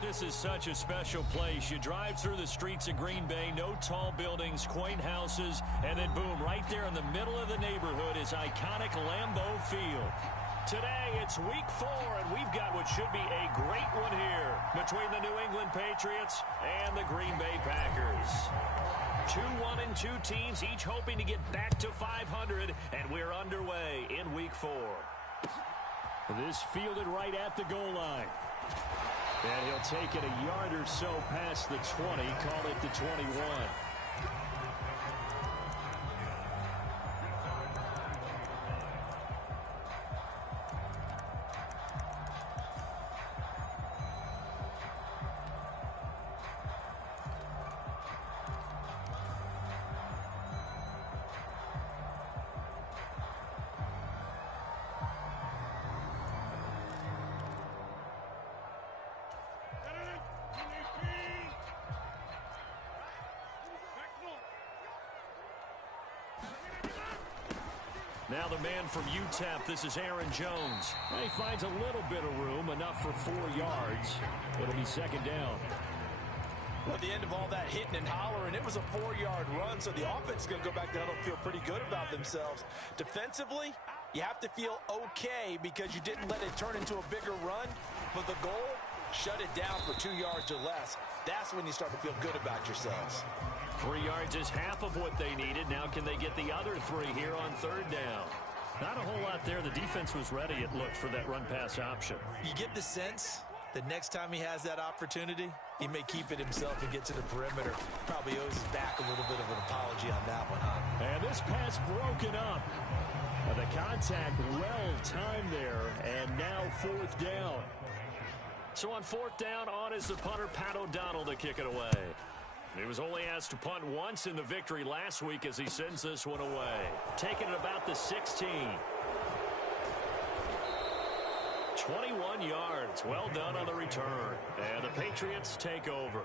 This is such a special place. You drive through the streets of Green Bay, no tall buildings, quaint houses, and then boom, right there in the middle of the neighborhood is iconic Lambeau Field. Today, it's week 4, and we've got what should be a great one here between the New England Patriots and the Green Bay Packers. 2-1-2 teams, each hoping to get back to 500, and we're underway in week 4. This fielded right at the goal line. And he'll take it a yard or so past the 20, call it the 21. Now the man from UTEP, this is Aaron Jones. He finds a little bit of room, enough for 4 yards. It'll be second down. Well, at the end of all that hitting and hollering, it was a 4-yard run, so the offense is going to go back down and feel pretty good about themselves. Defensively, you have to feel okay because you didn't let it turn into a bigger run, but the goal, shut it down for 2 yards or less. That's when you start to feel good about yourselves. 3 yards is half of what they needed. Now can they get the other 3 here on third down? Not a whole lot there. The defense was ready, it looked, for that run-pass option. You get the sense that next time he has that opportunity, he may keep it himself and get to the perimeter. Probably owes his back a little bit of an apology on that one, huh? And this pass broken up. The contact well-timed there, and now fourth down. So on fourth down, on is the punter, Pat O'Donnell, to kick it away. He was only asked to punt once in the victory last week as he sends this one away. Taking it about the 16. 21 yards. Well done on the return. And the Patriots take over.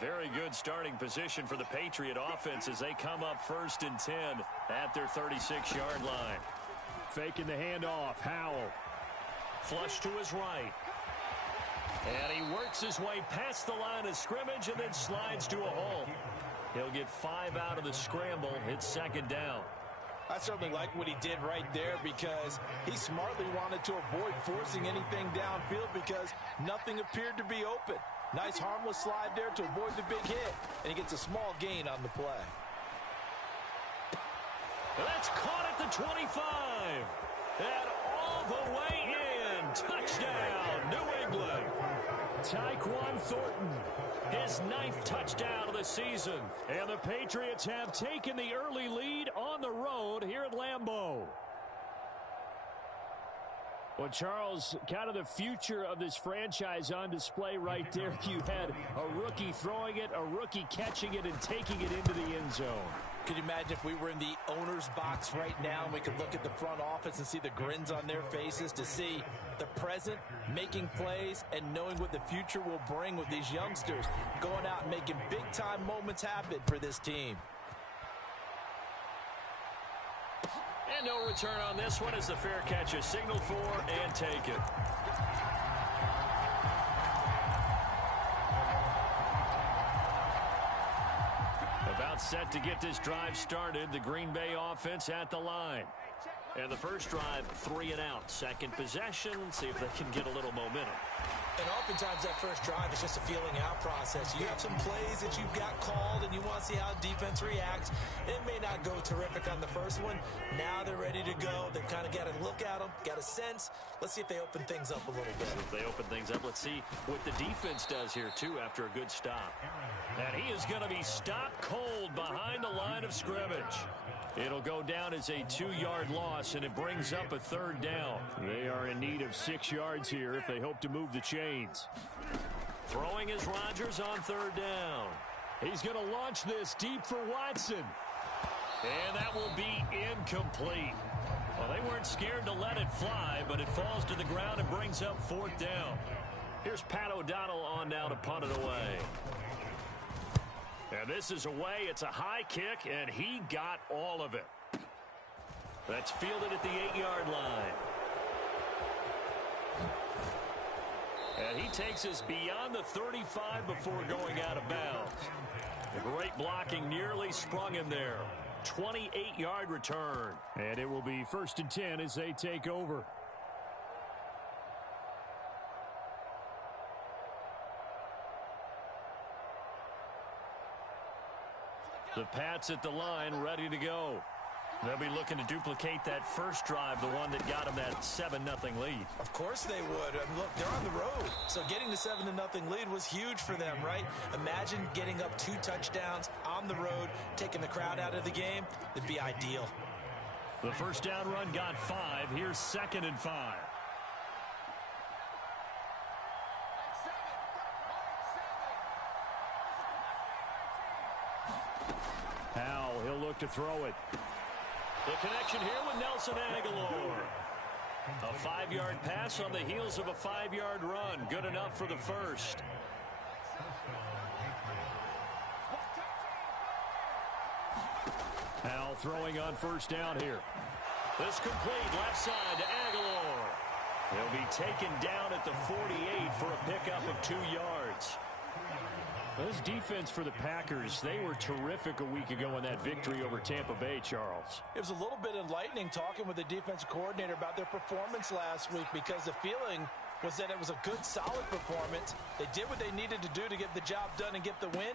Very good starting position for the Patriot offense as they come up 1st and 10 at their 36-yard line. Faking the handoff, Howell. Flush to his right. And he works his way past the line of scrimmage and then slides to a halt. He'll get 5 out of the scramble. It's second down. I certainly like what he did right there because he smartly wanted to avoid forcing anything downfield because nothing appeared to be open. Nice harmless slide there to avoid the big hit, and he gets a small gain on the play. That's caught at the 25. And all the way in. Touchdown, New England. Tyquan Thornton, his 9th touchdown of the season. And the Patriots have taken the early lead on the road here at Lambeau. Well, Charles, kind of the future of this franchise on display right there. You had a rookie throwing it, a rookie catching it, and taking it into the end zone. Could you imagine if we were in the owner's box right now and we could look at the front office and see the grins on their faces to see the present making plays and knowing what the future will bring with these youngsters going out and making big-time moments happen for this team. And no return on this one as the fair catch is signaled for and taken. About set to get this drive started. The Green Bay offense at the line. And the first drive, 3 and out. Second possession, see if they can get a little momentum. And oftentimes that first drive is just a feeling out process. You have some plays that you've got called and you want to see how defense reacts. It may not go terrific on the first one. Now they're ready to go. They've kind of got to look at them, got a sense. Let's see if they open things up a little bit. If they open things up, let's see what the defense does here, too, after a good stop. And he is going to be stopped cold behind the line of scrimmage. It'll go down as a 2-yard loss, and it brings up a third down. They are in need of 6 yards here if they hope to move the chains. Throwing is Rodgers on third down. He's going to launch this deep for Watson. And that will be incomplete. Well, they weren't scared to let it fly, but it falls to the ground and brings up fourth down. Here's Pat O'Donnell on now to punt it away. And this is away. It's a high kick, and he got all of it. That's fielded at the 8-yard line. And he takes us beyond the 35 before going out of bounds. The great blocking nearly sprung him there. 28-yard return. And it will be 1st and 10 as they take over. The Pats at the line ready to go. They'll be looking to duplicate that first drive, the one that got them that 7-0 lead. Of course they would. I mean, look, they're on the road. So getting the 7-0 lead was huge for them, right? Imagine getting up 2 touchdowns on the road, taking the crowd out of the game. It'd be ideal. The first down run got 5. Here's 2nd and 5. Howell, he'll look to throw it. The connection here with Nelson Aguilar. A 5-yard pass on the heels of a 5-yard run. Good enough for the first. Howell throwing on first down here. This complete left side to Aguilar. He'll be taken down at the 48 for a pickup of 2 yards. This defense for the Packers, they were terrific a week ago in that victory over Tampa Bay, Charles. It was a little bit enlightening talking with the defensive coordinator about their performance last week because the feeling was that it was a good, solid performance. They did what they needed to do to get the job done and get the win.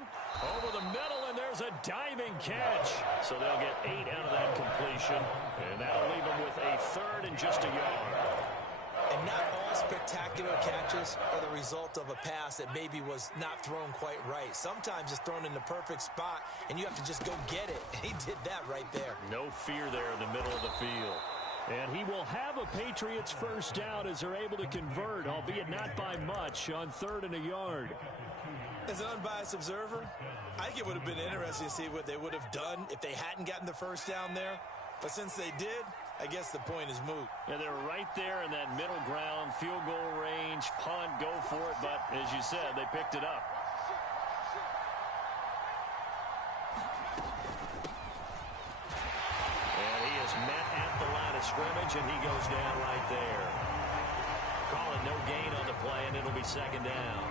Over the middle, and there's a diving catch. So they'll get 8 out of that completion, and that'll leave them with a 3rd and just a yard. And not all spectacular catches are the result of a pass that maybe was not thrown quite right. Sometimes it's thrown in the perfect spot, and you have to just go get it. And he did that right there. No fear there in the middle of the field. And he will have a Patriots first down as they're able to convert, albeit not by much, on 3rd and a yard. As an unbiased observer, I think it would have been interesting to see what they would have done if they hadn't gotten the first down there. But since they did, I guess the point is moot. Yeah, they're right there in that middle ground, field goal range, punt, go for it. But as you said, they picked it up. And he is met at the line of scrimmage, and he goes down right there. Calling no gain on the play, and it'll be 2nd down.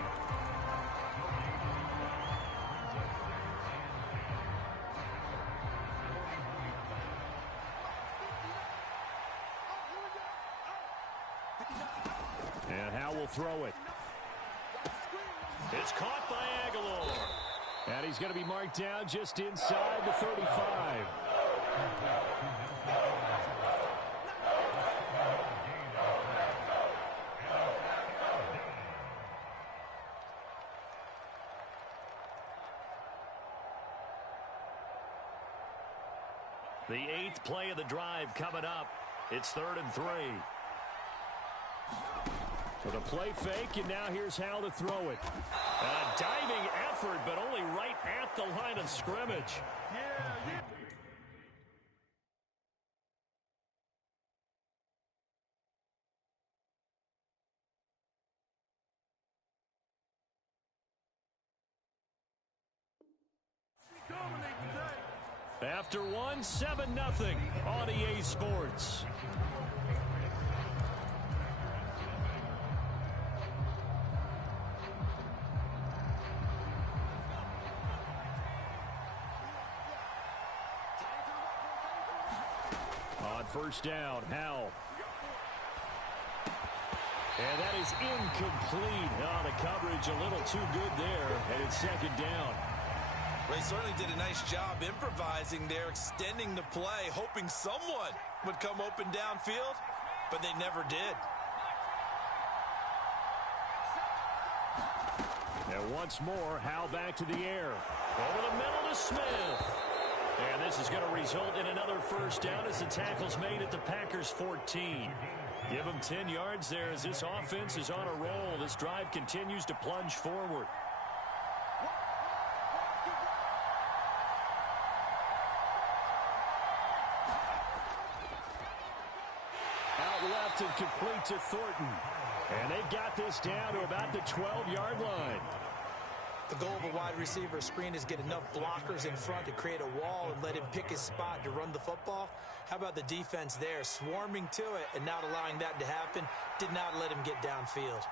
And Howell will throw it. It's caught by Aguilar. And he's going to be marked down just inside the 35. The 8th play of the drive coming up. It's 3rd and 3. With a play fake, and now here's how to throw it. A diving effort, but only right at the line of scrimmage. After one, 7-0 on EA Sports. On first down, Howell. And that is incomplete. The coverage a little too good there, and it's 2nd down. Well, he certainly did a nice job improvising there, extending the play, hoping someone would come open downfield, but they never did. And once more, Howell back to the air. Over the middle to Smith. And this is going to result in another first down as the tackle's made at the Packers 14. Give them 10 yards there as this offense is on a roll. This drive continues to plunge forward. blocked and complete to Thornton. And they've got this down to about the 12-yard line. The goal of a wide receiver screen is get enough blockers in front to create a wall and let him pick his spot to run the football. How about the defense there, swarming to it and not allowing that to happen? Did not let him get downfield.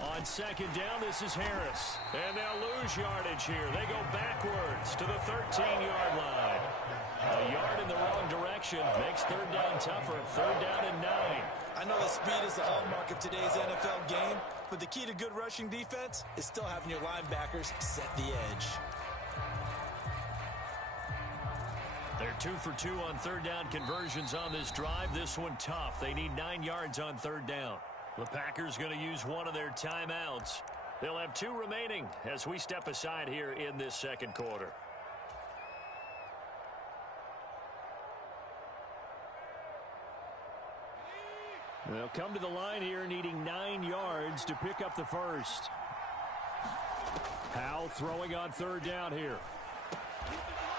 On second down, this is Harris. And they'll lose yardage here. They go backwards to the 13-yard line. A yard in the wrong direction makes third down tougher. Third down and 9. I know that speed is the hallmark of today's NFL game, but the key to good rushing defense is still having your linebackers set the edge. They're 2 for 2 on third down conversions on this drive. This one tough. They need 9 yards on third down. The Packers going to use one of their timeouts. They'll have 2 remaining as we step aside here in this second quarter. They'll come to the line here needing 9 yards to pick up the first. Howe throwing on third down here.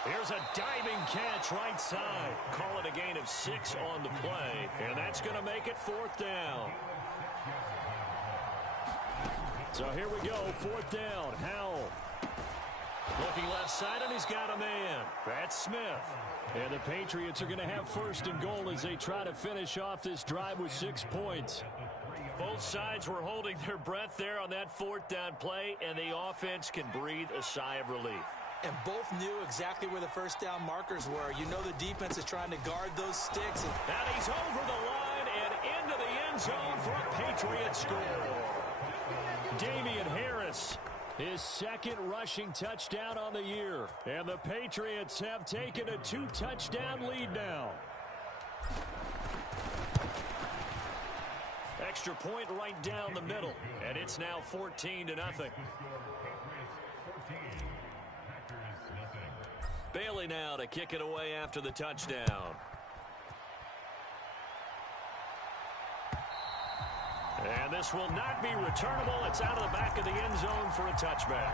Here's a diving catch right side. Call it a gain of 6 on the play, and that's going to make it fourth down. So here we go, fourth down. Howell looking left side, and he's got a man. That's Smith. And the Patriots are going to have first and goal as they try to finish off this drive with 6 points. Both sides were holding their breath there on that fourth down play, and the offense can breathe a sigh of relief. And both knew exactly where the first down markers were. You know the defense is trying to guard those sticks. And he's over the line and into the end zone for a Patriot score. Damian Harris, his second rushing touchdown on the year. And the Patriots have taken a 2-touchdown lead now. Extra point right down the middle. And it's now 14-0. Bailey now to kick it away after the touchdown. And this will not be returnable. It's out of the back of the end zone for a touchback.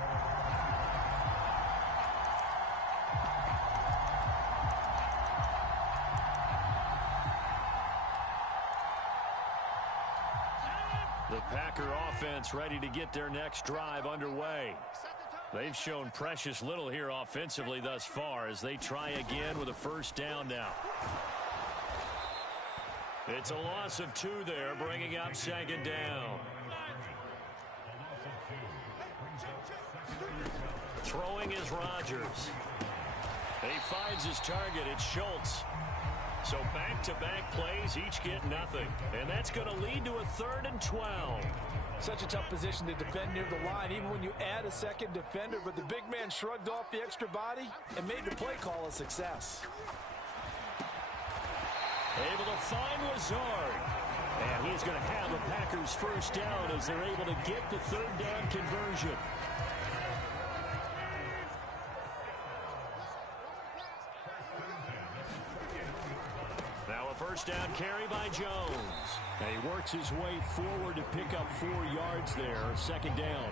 The Packer offense ready to get their next drive underway. They've shown precious little here offensively thus far as they try again with a first down now. It's a loss of 2 there, bringing up second down. Throwing is Rodgers. He finds his target. It's Schultz. So back-to-back plays, each get nothing. And that's going to lead to a 3rd and 12. Such a tough position to defend near the line, even when you add a second defender. But the big man shrugged off the extra body and made the play call a success. Able to find Lazard. And he's going to have the Packers first down as they're able to get the 3rd down conversion. Now a first down carry by Jones. And he works his way forward to pick up 4 yards there. Second down.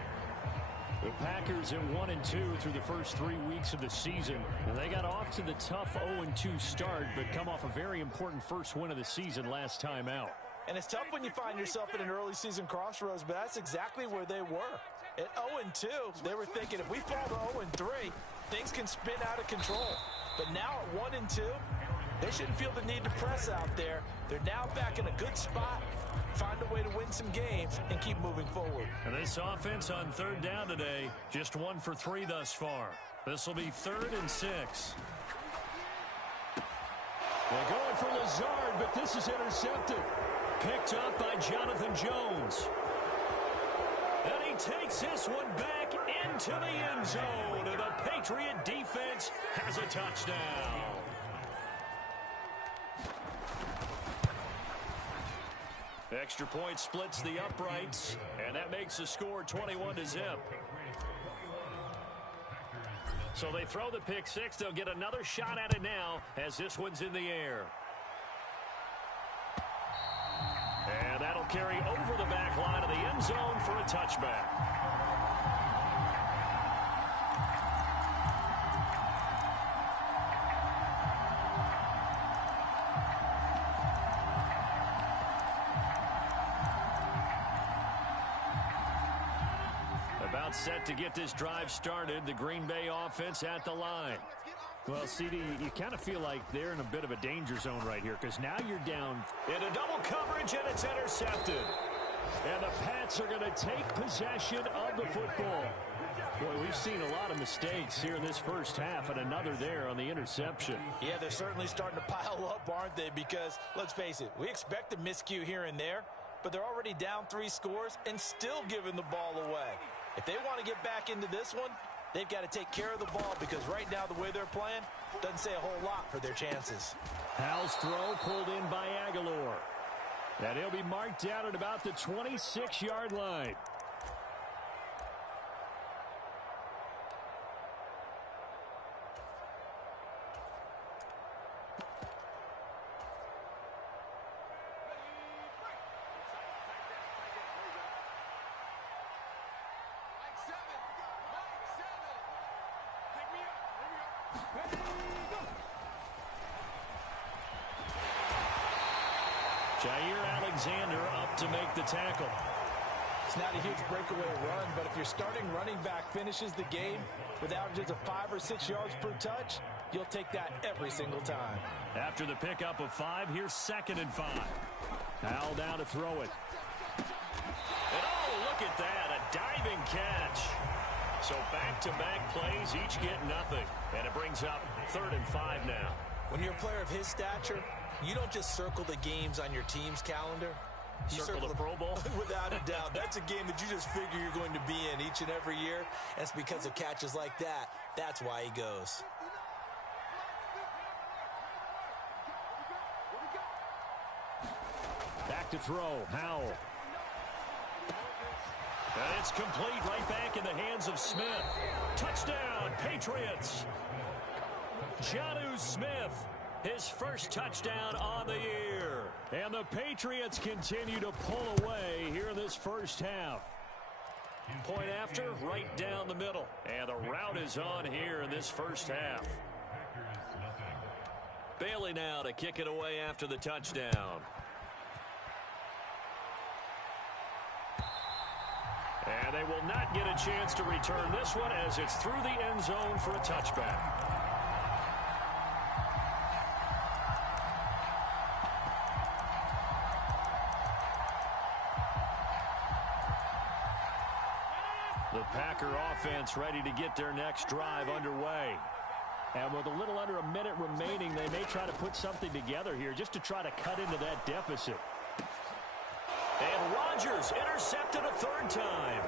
The Packers at 1-2 through the first 3 weeks of the season. And they got off to the tough 0-2 start, but come off a very important first win of the season last time out. And it's tough when you find yourself at an early season crossroads, but that's exactly where they were. At 0-2, they were thinking if we fall to 0-3, things can spin out of control. But now at 1-2, they shouldn't feel the need to press out there. They're now back in a good spot. Find a way to win some games and keep moving forward. And this offense on third down today, just 1 for 3 thus far. This will be 3rd and 6. They're going for Lazard, but this is intercepted. Picked up by Jonathan Jones. And he takes this one back into the end zone. And the Patriot defense has a touchdown. Extra point splits the uprights, and that makes the score 21-0. So they throw the pick 6. They'll get another shot at it now as this one's in the air. And that'll carry over the back line of the end zone for a touchback. set to get this drive started. The Green Bay offense at the line. Well, CD, you kind of feel like they're in a bit of a danger zone right here because now you're down in a double coverage and it's intercepted. And the Pats are going to take possession of the football. Boy, we've seen a lot of mistakes here in this first half and another there on the interception. Yeah, they're certainly starting to pile up, aren't they? Because, let's face it, we expect a miscue here and there, but they're already down 3 scores and still giving the ball away. If they want to get back into this one, they've got to take care of the ball because right now the way they're playing doesn't say a whole lot for their chances. Howell's throw pulled in by Aguilar. And he'll be marked down at about the 26-yard line. Alexander up to make the tackle. It's not a huge breakaway run, but if your starting running back finishes the game with averages of 5 or 6 yards per touch, you'll take that every single time. After the pickup of 5, here's 2nd and 5. Howell down to throw it. And oh, look at that, a diving catch. So back-to-back plays, each get nothing. And it brings up 3rd and 5 now. When you're a player of his stature, you don't just circle the games on your team's calendar. You circle the Pro Bowl? Without a doubt. That's a game that you just figure you're going to be in each and every year. And it's because of catches like that. That's why he goes. Back to throw. Howell. And it's complete right back in the hands of Smith. Touchdown, Patriots. Jonnu Smith. His first touchdown on the year. And the Patriots continue to pull away here in this first half. Point after, right down the middle. And the route is on here in this first half. Bailey now to kick it away after the touchdown. And they will not get a chance to return this one as it's through the end zone for a touchback. The Packer offense ready to get their next drive underway. And with a little under a minute remaining, they may try to put something together here just to try to cut into that deficit. And Rodgers intercepted a 3rd time.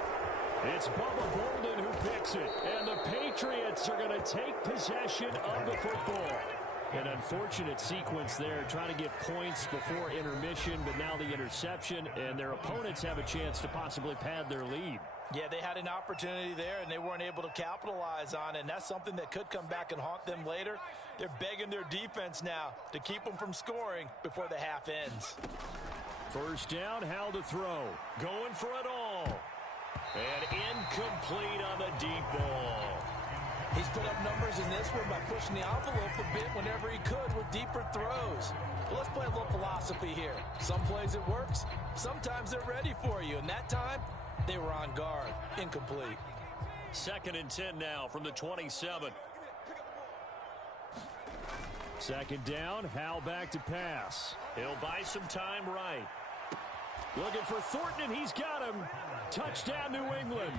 It's Bubba Bolden who picks it. And the Patriots are going to take possession of the football. An unfortunate sequence there, trying to get points before intermission, but now the interception, and their opponents have a chance to possibly pad their lead. Yeah, they had an opportunity there, and they weren't able to capitalize on it, and that's something that could come back and haunt them later. They're begging their defense now to keep them from scoring before the half ends. First down, Howell to throw. Going for it all. And incomplete on the deep ball. He's put up numbers in this one by pushing the envelope a bit whenever he could with deeper throws. But let's play a little philosophy here. Some plays it works, sometimes they're ready for you, and that time, they were on guard. Incomplete. 2nd and 10 now from the 27. 2nd down, Howell back to pass. He'll buy some time right. Looking for Thornton, and he's got him. Touchdown, New England.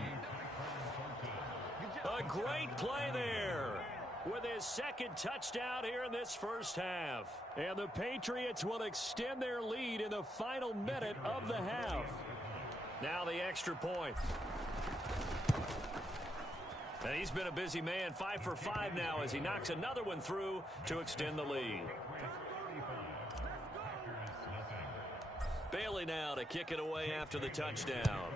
A great play there with his 2nd touchdown here in this first half. And the Patriots will extend their lead in the final minute of the half. Now the extra point. And he's been a busy man, 5 for 5 now as he knocks another one through to extend the lead. Bailey now to kick it away after the touchdown.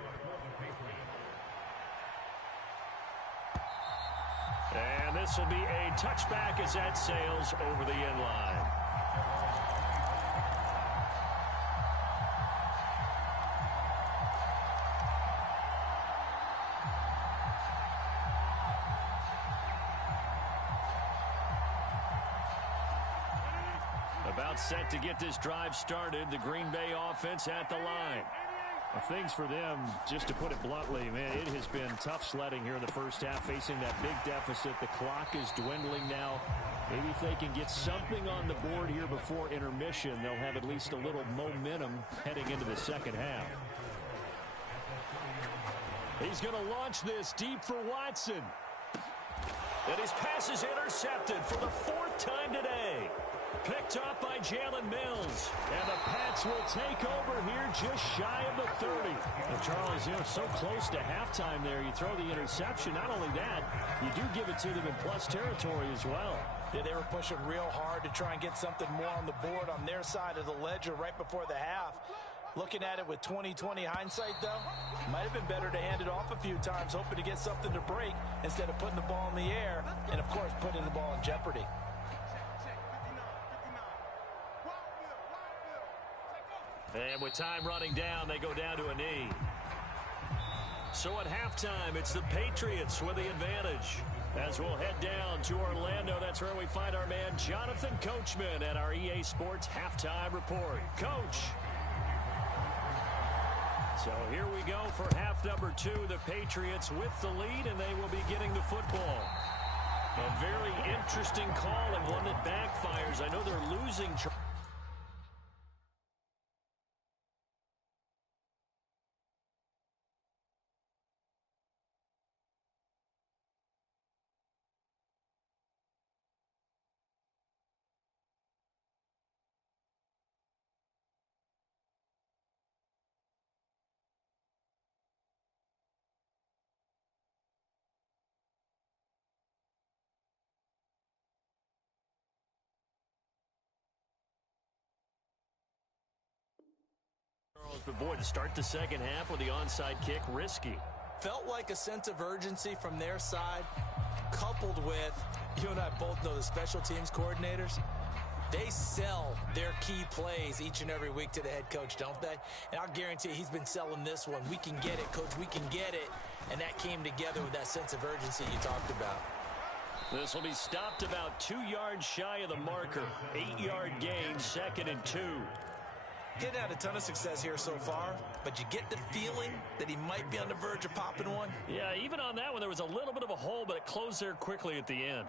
And this will be a touchback as that sails over the end line. About set to get this drive started. The Green Bay offense at the line. Well, things for them, just to put it bluntly, man, it has been tough sledding here in the first half, facing that big deficit. The clock is dwindling now. Maybe if they can get something on the board here before intermission, they'll have at least a little momentum heading into the second half. He's going to launch this deep for Watson. And his pass is intercepted for the 4th time today. Picked up by Jalen Mills. And the Pats will take over here just shy of the 30. Well, Charles, so close to halftime there. You throw the interception. Not only that, you do give it to them in plus territory as well. Yeah, they were pushing real hard to try and get something more on the board on their side of the ledger right before the half. Looking at it with 20/20 hindsight, though, might have been better to hand it off a few times, hoping to get something to break instead of putting the ball in the air and, of course, putting the ball in jeopardy. And with time running down, they go down to a knee. So at halftime, it's the Patriots with the advantage. As we'll head down to Orlando, that's where we find our man Jonathan Coachman at our EA Sports Halftime Report. Coach. So here we go for half number 2. The Patriots with the lead, and they will be getting the football. A very interesting call and one that backfires. I know they're losing. But boy, to start the second half with the onside kick, risky. Felt like a sense of urgency from their side, coupled with, you and I both know the special teams coordinators. They sell their key plays each and every week to the head coach, don't they? And I'll guarantee he's been selling this one. We can get it, coach, we can get it. And that came together with that sense of urgency you talked about. This will be stopped about 2 yards shy of the marker. 8-yard gain, 2nd and 2. Getting had a ton of success here so far, but you get the feeling that he might be on the verge of popping one. Yeah, even on that one, there was a little bit of a hole, but it closed there quickly at the end.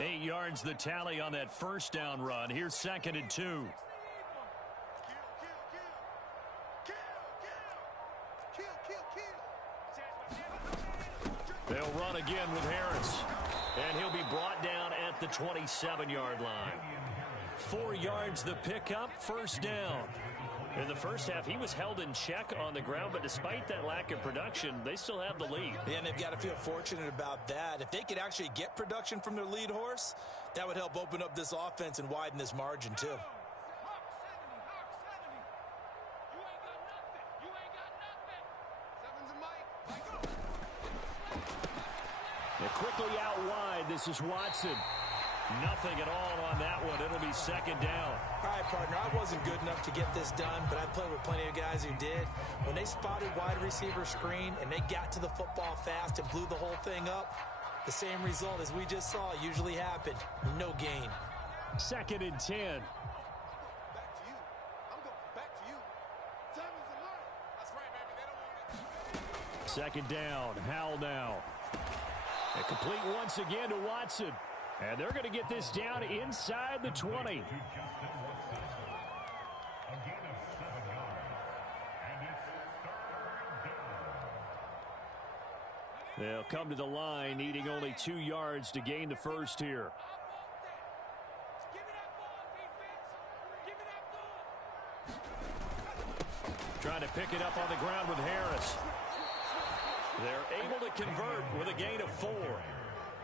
Eight yards the tally on that first down run. Here's 2nd and 2. They'll run again with Harris. And he'll be brought down at the 27-yard line. 4 yards the pickup, first down. In the first half, he was held in check on the ground, but despite that lack of production, they still have the lead. Yeah, and they've got to feel fortunate about that. If they could actually get production from their lead horse, that would help open up this offense and widen this margin, too. They're quickly out wide. This is Watson. Nothing at all on that one. It'll be 2nd down. All right, partner, I wasn't good enough to get this done, but I played with plenty of guys who did. When they spotted wide receiver screen and they got to the football fast and blew the whole thing up, the same result as we just saw usually happened. No gain. 2nd and 10. Second down. Howell now. And complete once again to Watson. And they're going to get this down inside the 20. They'll come to the line, needing only 2 yards to gain the first here. Trying to pick it up on the ground with Harris. They're able to convert with a gain of 4.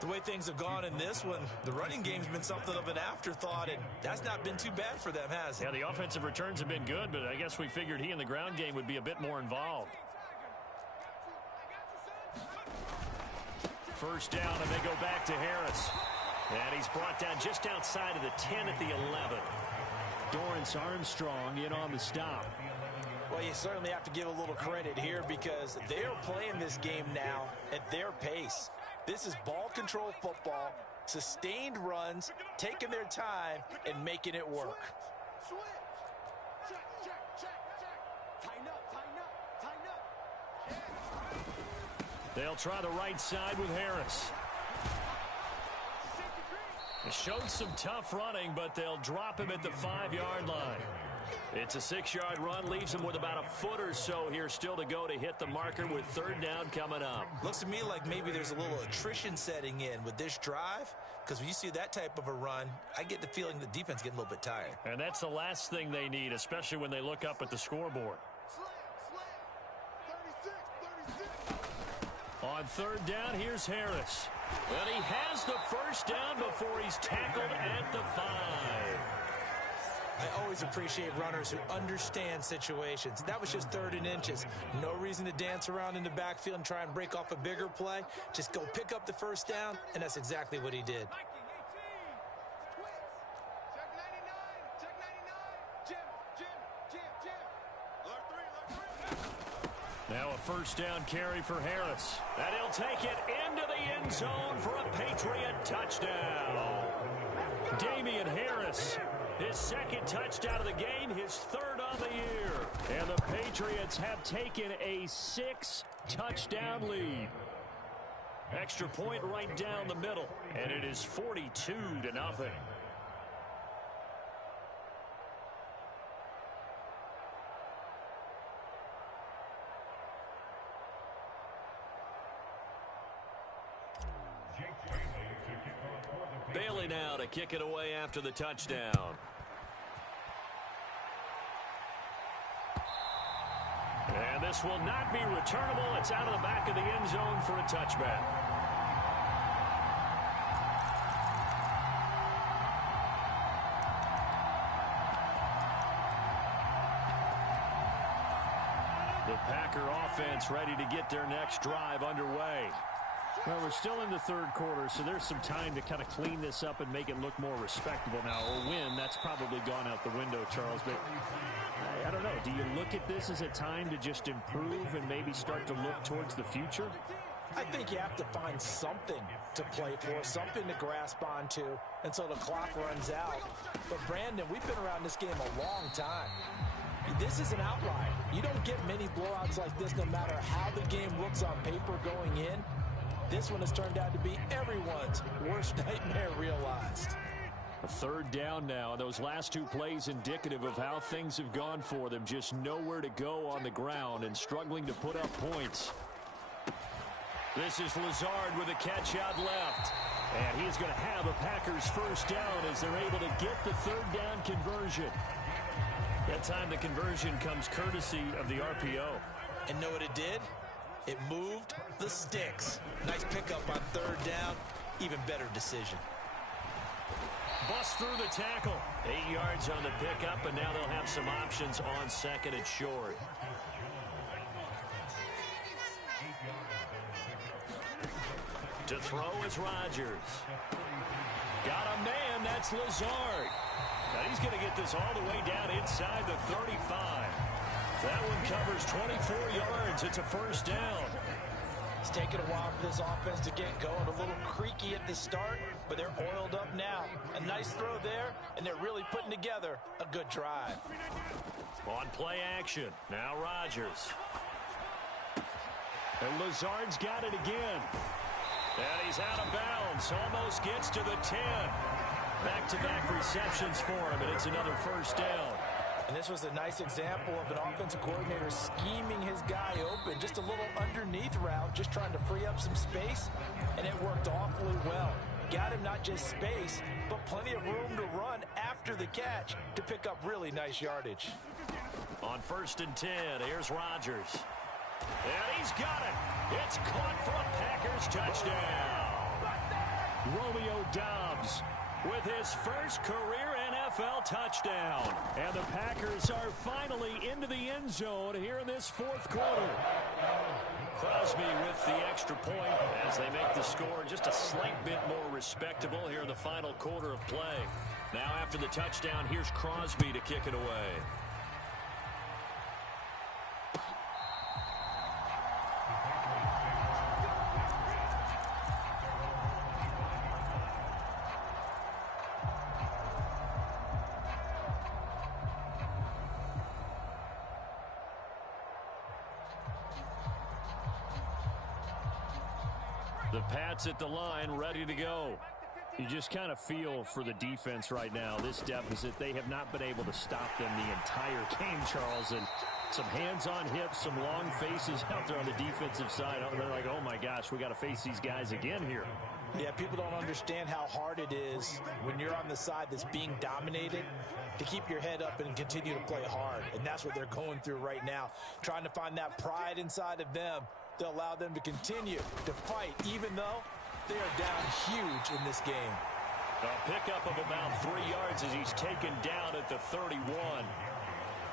The way things have gone in this one, the running game's been something of an afterthought, and that's not been too bad for them, has it? Yeah, the offensive returns have been good, but I guess we figured he in the ground game would be a bit more involved. First down, and they go back to Harris. And he's brought down just outside of the 10 at the 11. Dorrance Armstrong in on the stop. Well, you certainly have to give a little credit here because they are playing this game now at their pace. This is ball control football, sustained runs, taking their time, and making it work. They'll try the right side with Harris. It showed some tough running, but they'll drop him at the 5-yard line. It's a 6-yard run, leaves him with about a foot or so here still to go to hit the marker with 3rd down coming up. Looks to me like maybe there's a little attrition setting in with this drive, because when you see that type of a run, I get the feeling the defense getting a little bit tired. And that's the last thing they need, especially when they look up at the scoreboard. On 3rd down, here's Harris. And he has the 1st down before he's tackled at the 5. I always appreciate runners who understand situations. That was just 3rd and inches. No reason to dance around in the backfield and try and break off a bigger play. Just go pick up the 1st down, and that's exactly what he did. Now a 1st down carry for Harris. And he'll take it into the end zone for a Patriot touchdown. Damian Harris, his 2nd touchdown of the game, his 3rd on the year. And the Patriots have taken a 6-touchdown lead. Extra point right down the middle, and it is 42-0. Bailey now to kick it away after the touchdown. And this will not be returnable. It's out of the back of the end zone for a touchback. The Packer offense ready to get their next drive underway. Well, we're still in the 3rd quarter, so there's some time to kind of clean this up and make it look more respectable now. Or win, that's probably gone out the window, Charles. But I don't know. Do you look at this as a time to just improve and maybe start to look towards the future? I think you have to find something to play for, something to grasp onto until the clock runs out. But, Brandon, we've been around this game a long time. This is an outlier. You don't get many blowouts like this no matter how the game looks on paper going in. This one has turned out to be everyone's worst nightmare realized. A 3rd down now, and those last 2 plays indicative of how things have gone for them. Just nowhere to go on the ground and struggling to put up points. This is Lazard with a catch out left. And he's going to have a Packers 1st down as they're able to get the 3rd down conversion. That time the conversion comes courtesy of the RPO. And know what it did? It moved the sticks. Nice pickup on 3rd down. Even better decision. Bust through the tackle. 8 yards on the pickup, and now they'll have some options on 2nd and short. To throw is Rodgers. Got a man, that's Lazard. Now he's going to get this all the way down inside the 35. That one covers 24 yards. It's a 1st down. It's taken a while for this offense to get going. A little creaky at the start, but they're oiled up now. A nice throw there, and they're really putting together a good drive. On play action, now Rodgers. And Lazard's got it again. And he's out of bounds. Almost gets to the 10. Back-to-back receptions for him, and it's another 1st down. And this was a nice example of an offensive coordinator scheming his guy open. Just a little underneath route, just trying to free up some space, and it worked awfully well. Got him not just space, but plenty of room to run after the catch to pick up really nice yardage. On 1st and 10, here's Rodgers. And he's got it. It's caught for a Packers touchdown. Romeo Doubs with his first career NFL touchdown. And the Packers are finally into the end zone here in this 4th quarter. Crosby with the extra point as they make the score just a slight bit more respectable here in the final quarter of play. Now after the touchdown, here's Crosby to kick it away. The Pats at the line, ready to go. You just kind of feel for the defense right now. This deficit, they have not been able to stop them the entire game, Charles. And some hands on hips, some long faces out there on the defensive side. They're like, oh my gosh, we got to face these guys again here. Yeah, people don't understand how hard it is when you're on the side that's being dominated to keep your head up and continue to play hard. And that's what they're going through right now, trying to find that pride inside of them to allow them to continue to fight, even though they are down huge in this game. A pickup of about 3 yards as he's taken down at the 31.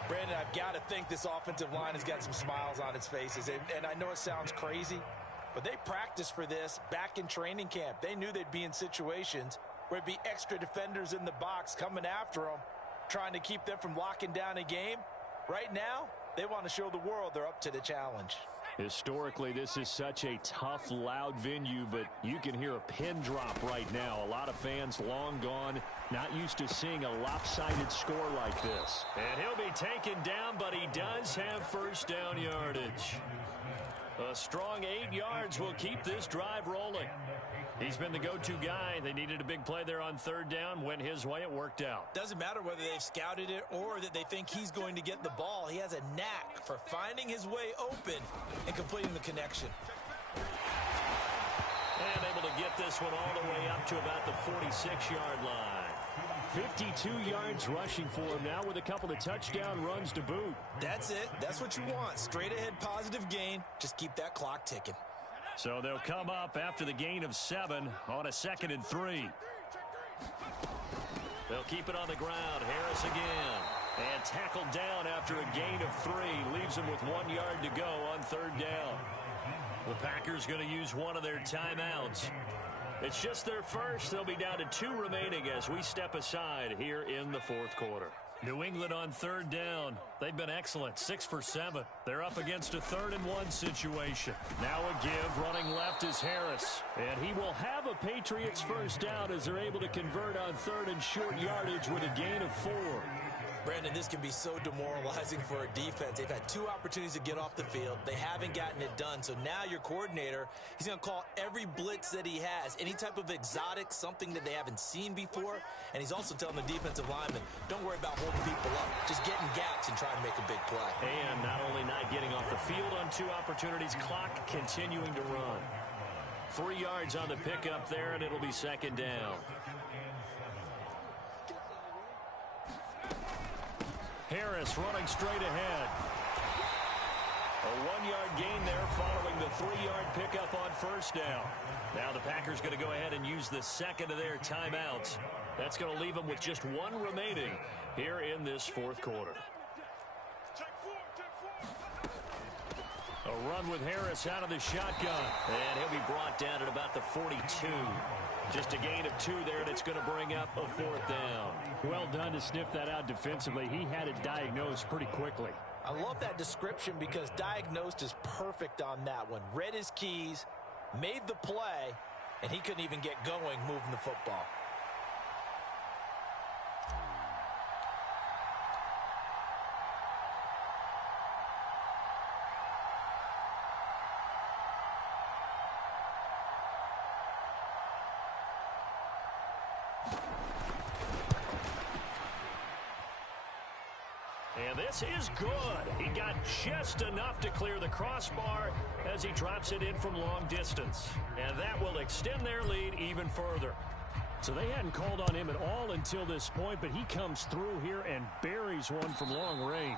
Brandon, I've got to think this offensive line has got some smiles on its faces. And I know it sounds crazy, but they practiced for this back in training camp. They knew they'd be in situations where it'd be extra defenders in the box coming after them, trying to keep them from locking down a game. Right now, they want to show the world they're up to the challenge. Historically, this is such a tough, loud venue, but you can hear a pin drop right now. A lot of fans long gone, not used to seeing a lopsided score like this. And he'll be taken down, but he does have first down yardage. A strong 8 yards will keep this drive rolling. He's been the go-to guy. They needed a big play there on third down. Went his way. It worked out. Doesn't matter whether they've scouted it or that they think he's going to get the ball. He has a knack for finding his way open and completing the connection. And able to get this one all the way up to about the 46-yard line. 52 yards rushing for him now with a couple of touchdown runs to boot. That's it. That's what you want. Straight ahead positive gain. Just keep that clock ticking. So they'll come up after the gain of 7 on a 2nd and 3. They'll keep it on the ground. Harris again. And tackled down after a gain of 3. Leaves him with 1 yard to go on third down. The Packers going to use one of their timeouts. It's just their first. They'll be down to 2 remaining as we step aside here in the fourth quarter. New England on third down. They've been excellent, 6 for 7. They're up against a 3rd and 1 situation. Now a give, running left is Harris. And he will have a Patriots first down as they're able to convert on 3rd and short yardage with a gain of 4. Brandon, this can be so demoralizing for a defense. They've had 2 opportunities to get off the field. They haven't gotten it done. So now your coordinator, he's going to call every blitz that he has, any type of exotic, something that they haven't seen before. And he's also telling the defensive lineman, don't worry about holding people up. Just get in gaps and try to make a big play. And not only not getting off the field on 2 opportunities, clock continuing to run. 3 yards on the pickup there, and it'll be 2nd down. Harris running straight ahead. A 1-yard gain there following the 3-yard pickup on first down. Now the Packers going to go ahead and use the 2nd of their timeouts. That's going to leave them with just 1 remaining here in this fourth quarter. A run with Harris out of the shotgun. And he'll be brought down at about the 42. Just a gain of 2 there, and it's going to bring up a 4th down. Well done to sniff that out defensively. He had it diagnosed pretty quickly. I love that description because diagnosed is perfect on that one. Read his keys, made the play, and he couldn't even get going moving the football. And this is good. He got just enough to clear the crossbar as he drops it in from long distance. And that will extend their lead even further. So they hadn't called on him at all until this point, but he comes through here and buries one from long range.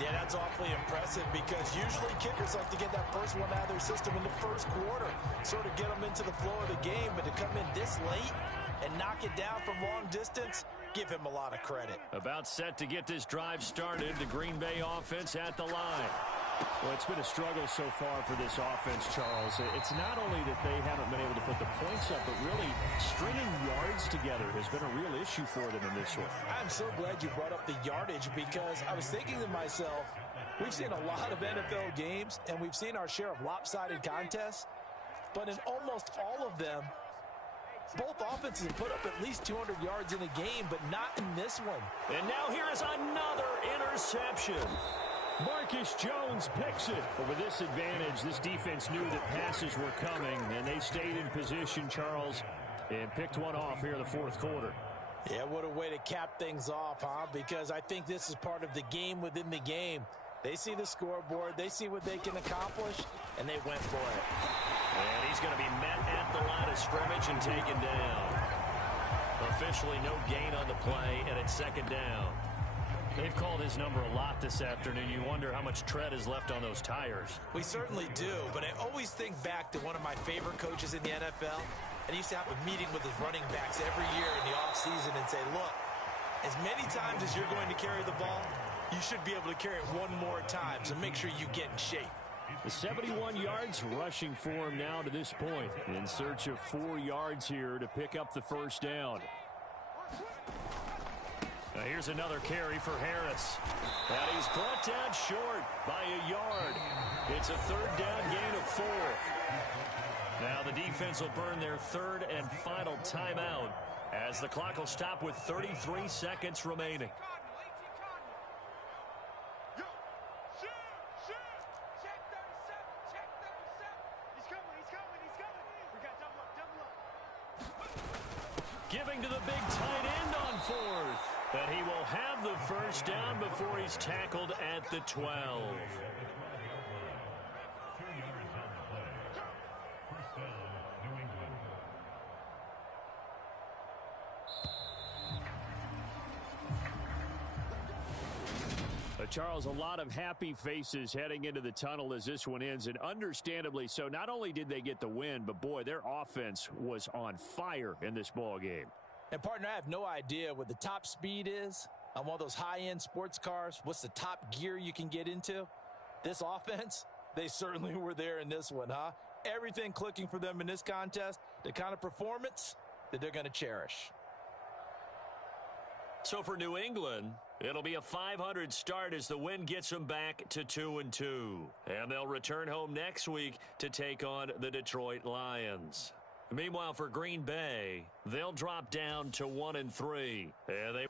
Yeah, that's awfully impressive because usually kickers like to get that first one out of their system in the first quarter, sort of get them into the flow of the game, but to come in this late and knock it down from long distance, give him a lot of credit. About set to get this drive started, the Green Bay offense at the line. Well, it's been a struggle so far for this offense, Charles. It's not only that they haven't been able to put the points up, but really stringing yards together has been a real issue for them in this one. I'm so glad you brought up the yardage because I was thinking to myself, we've seen a lot of NFL games, and we've seen our share of lopsided contests, but in almost all of them, both offenses have put up at least 200 yards in a game, but not in this one. And now here is another interception. Marcus Jones picks it. But with this advantage, this defense knew that passes were coming, and they stayed in position, Charles, and picked one off here in the fourth quarter. Yeah, what a way to cap things off, huh? Because I think this is part of the game within the game. They see the scoreboard, they see what they can accomplish, and they went for it. And he's going to be met at the line of scrimmage and taken down. Officially no gain on the play, and it's second down. They've called his number a lot this afternoon. You wonder how much tread is left on those tires. We certainly do, but I always think back to one of my favorite coaches in the NFL, and he used to have a meeting with his running backs every year in the offseason and say, look, as many times as you're going to carry the ball, you should be able to carry it one more time, so make sure you get in shape. The 71 yards rushing for him now to this point. In search of 4 yards here to pick up the first down. Now here's another carry for Harris. And he's brought down short by a yard. It's a third down gain of 4. Now the defense will burn their third and final timeout as the clock will stop with 33 seconds remaining. Giving to the big tight end on fourth. And he will have the first down before he's tackled at the 12. Charles, a lot of happy faces heading into the tunnel as this one ends, and understandably so. Not only did they get the win, but boy, their offense was on fire in this ball game. And partner, I have no idea what the top speed is on one of those high-end sports cars. What's the top gear you can get into? This offense, they certainly were there in this one, huh? Everything clicking for them in this contest, the kind of performance that they're going to cherish. So for New England, it'll be a 500 start as the win gets them back to 2-2. And they'll return home next week to take on the Detroit Lions. Meanwhile, for Green Bay, they'll drop down to 1-3. And they